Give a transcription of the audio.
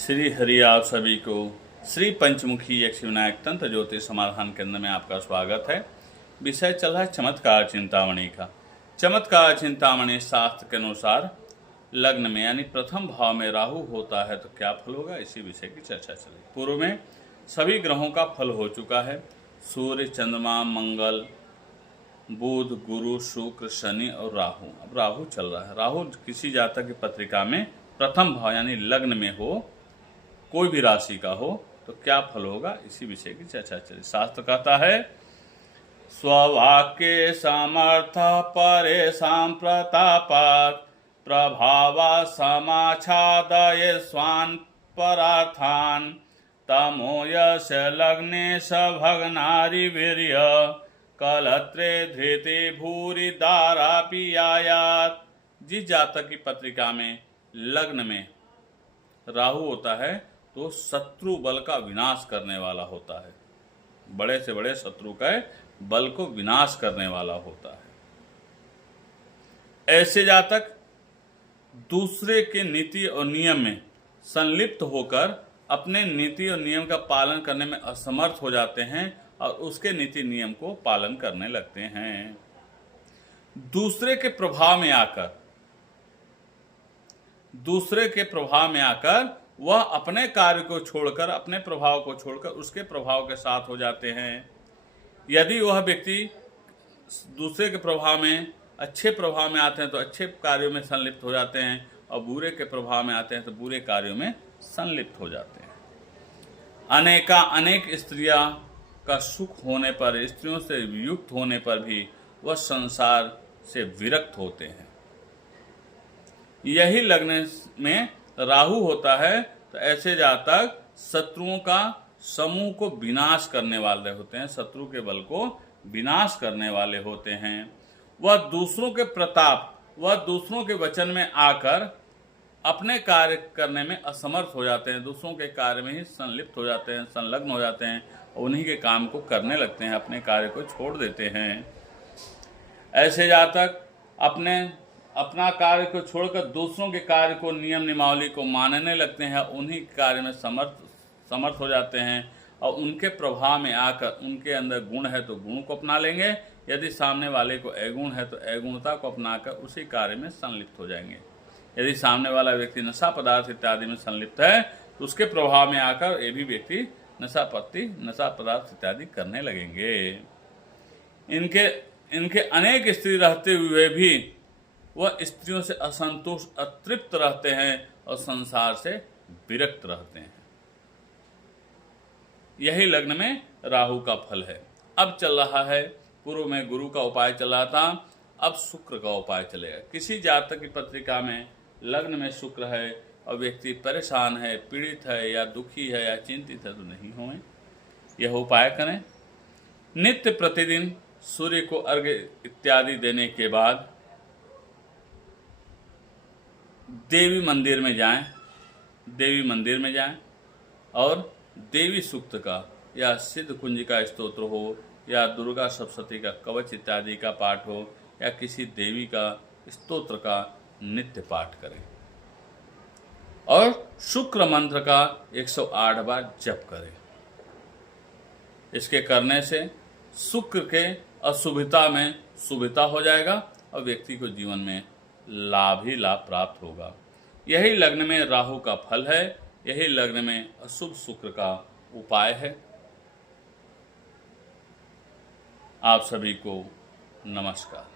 श्री हरि आप सभी को श्री पंचमुखी यक्ष विनायक तंत्र ज्योतिष समाधान केंद्र में आपका स्वागत है। विषय चल रहा है चमत्कार चिंतामणि का। चमत्कार चिंतामणि शास्त्र के अनुसार लग्न में यानी प्रथम भाव में राहु होता है तो क्या फल होगा, इसी विषय की चर्चा चली। पूर्व में सभी ग्रहों का फल हो चुका है। सूर्य, चंद्रमा, मंगल, बुध, गुरु, शुक्र, शनि और राहु। अब राहु चल रहा है। राहु किसी जातक की पत्रिका में प्रथम भाव यानी लग्न में हो, कोई भी राशि का हो तो क्या फल होगा, इसी विषय की चर्चा चली। शास्त्र कहता है स्ववाक्ये समर्थ परेशान प्रतापात् प्रभावा समाच्छादये स्वान् परार्थान् तमो यश लग्नेश भग्नारि वीर्य कलत्रे धृति भूरि दारापि आयात। जिस जातक की पत्रिका में लग्न में राहु होता है तो शत्रु बल का विनाश करने वाला होता है। बड़े से बड़े शत्रु का बल को विनाश करने वाला होता है। ऐसे जातक दूसरे के नीति और नियम में संलिप्त होकर अपने नीति और नियम का पालन करने में असमर्थ हो जाते हैं और उसके नीति नियम को पालन करने लगते हैं। दूसरे के प्रभाव में आकर वह अपने कार्य को छोड़कर, अपने प्रभाव को छोड़कर उसके प्रभाव के साथ हो जाते हैं। यदि वह व्यक्ति दूसरे के प्रभाव में, अच्छे प्रभाव में आते हैं तो अच्छे कार्यों में संलिप्त हो जाते हैं और बुरे के प्रभाव में आते हैं तो बुरे कार्यों में संलिप्त हो जाते हैं। अनेक स्त्रियां का सुख होने पर, स्त्रियों से युक्त होने पर भी वह संसार से विरक्त होते हैं। यही लग्न में राहु होता है तो ऐसे जातक शत्रुओं का समूह को विनाश करने वाले होते हैं, शत्रु के बल को विनाश करने वाले होते हैं। वह दूसरों के प्रताप, वह दूसरों के वचन में आकर अपने कार्य करने में असमर्थ हो जाते हैं, दूसरों के कार्य में ही संलिप्त हो जाते हैं, संलग्न हो जाते हैं और उन्हीं के काम को करने लगते हैं, अपने कार्य को छोड़ देते हैं। ऐसे जातक अपना कार्य को छोड़कर दूसरों के कार्य को, नियम नियमावली को मानने लगते हैं, उन्हीं कार्य में समर्थ हो जाते हैं और उनके प्रभाव में आकर उनके अंदर गुण है तो गुण को अपना लेंगे, यदि सामने वाले को अगुण है तो अगुणता को अपनाकर उसी कार्य में संलिप्त हो जाएंगे। यदि सामने वाला व्यक्ति नशा पदार्थ इत्यादि में संलिप्त है तो उसके प्रभाव में आकर ये भी व्यक्ति नशा पदार्थ इत्यादि करने लगेंगे। इनके अनेक स्त्री रहते हुए भी वह स्त्रियों से असंतुष्ट, अतृप्त रहते हैं और संसार से विरक्त रहते हैं। यही लग्न में राहु का फल है। अब चल रहा है, पूर्व में गुरु का उपाय चल रहा था, अब शुक्र का उपाय चलेगा। किसी जातक की पत्रिका में लग्न में शुक्र है और व्यक्ति परेशान है, पीड़ित है या दुखी है या चिंतित है तो नहीं हों, यह उपाय करें। नित्य प्रतिदिन सूर्य को अर्घ्य इत्यादि देने के बाद देवी मंदिर में जाएं और देवी सूक्त का या सिद्ध कुंज का स्तोत्र हो या दुर्गा सप्तशती का कवच इत्यादि का पाठ हो या किसी देवी का स्तोत्र का नित्य पाठ करें और शुक्र मंत्र का 108 बार जप करें। इसके करने से शुक्र के अशुभता में शुभता हो जाएगा और व्यक्ति को जीवन में लाभ ही लाभ प्राप्त होगा। यही लग्न में राहु का फल है, यही लग्न में अशुभ शुक्र का उपाय है। आप सभी को नमस्कार।